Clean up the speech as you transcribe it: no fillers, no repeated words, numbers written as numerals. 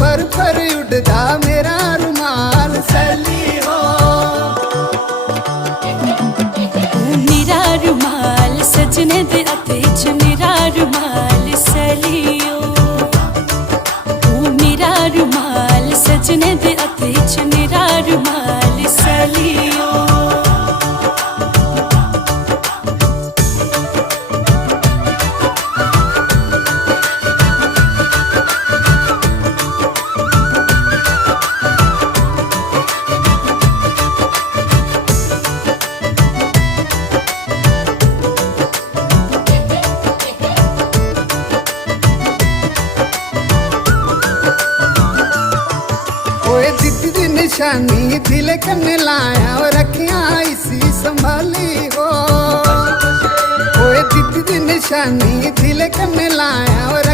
पर उड़दा मेरा रुमाल सैली हो। मेरा रुमाल सजने दे हत्थ च मेरा रुमाल सैलियो। मेरा रुमाल सजने दे हत्थ च मेरा रुमाल सैलियो। जिद्द दी निशानी दिल कन्ने लाया और रखिया इसी संभाली हो। जिद्द दी निशानी दिल कन्ने लाया और